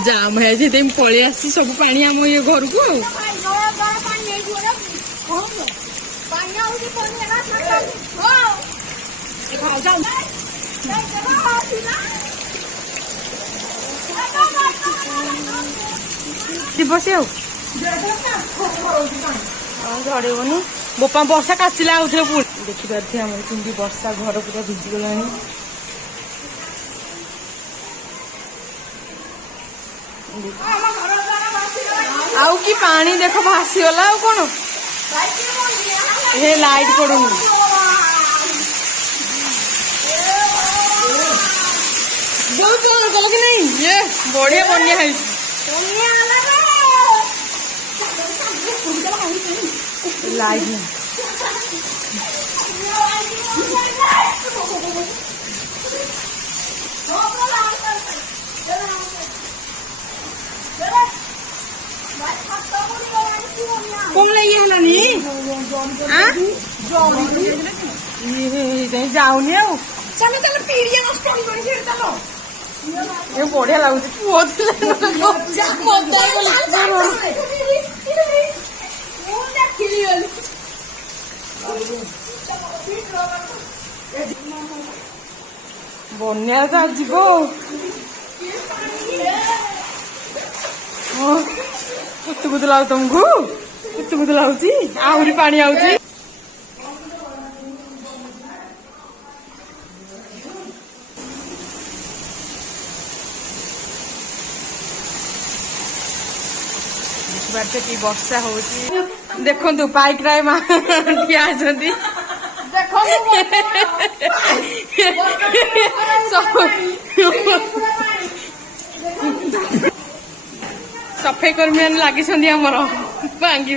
जाम है पलि आस सब पा आम ये घर को बस झड़ेबनी बोपा वर्षा काचिला आउे पुणी देखिपारे आम केमती वर्षा घर पूरा भिजिगला आउ कि पानी देख भासीगला आउ कौन हे लाइट पड़ुनी बहुत कल कि नहीं ये बढ़िया बनिया है लाइट नहीं कम लगी है जाऊनी आउ चलो चलो पीड़िया नष्ट चलो ये बढ़िया लगुच बनिया तो जीव कुतु कुतु लागु तुमको कुतु कुतु लाଗୁଛି आहुरी पानी आउची बाटे की वर्षा होची देखंतु पाइक राय मा ठिया आछंती सफाई कर्मी लगी आमर भांगे